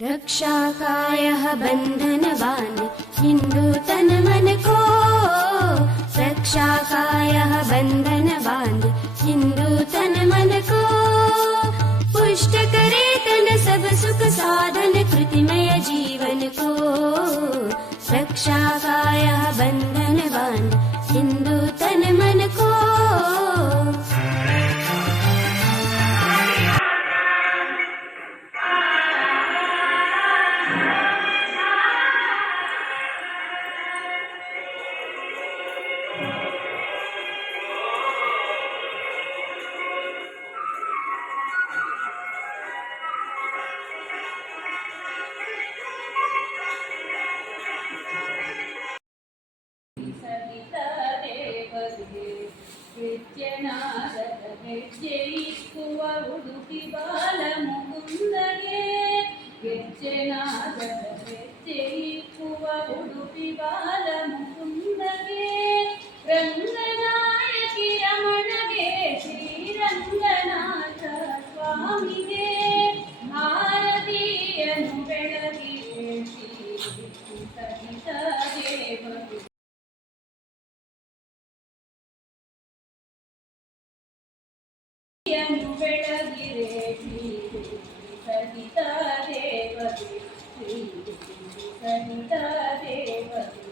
रक्षा कायः बंधन बांध हिंदू तन मन को, रक्षा कायः बंधन बांध हिंदू तन मन को, पुष्ट करे तन सब सुख साधन कृतिमय जीवन को, रक्षा कायः बंधन बांध हिंदू तन मन को। ಜಯಿಸುವ ಉಡುಪಿ ಬಾಲ ಮುಕುಂದಗೆ, ಗೆಜ್ಜೆನಾದದ ಜಯಿಸುವ ಉಡುಪಿ ಬಾಲ ಮುಕುಂದಗೆ, ರಂಗನಾಯಕಿ ರಮಣಗೆ ಶ್ರೀರಂಗನಾಥ ಸ್ವಾಮಿಗೆ, ಭಾರತೀಯನು ಬೆಳಗಿ ಸಹಿತ ದೇವರು ಬೆಳಗಿರೆ ಸಹಿತ ದೇವತೆ, ಸಹಿತ ದೇವತೆ.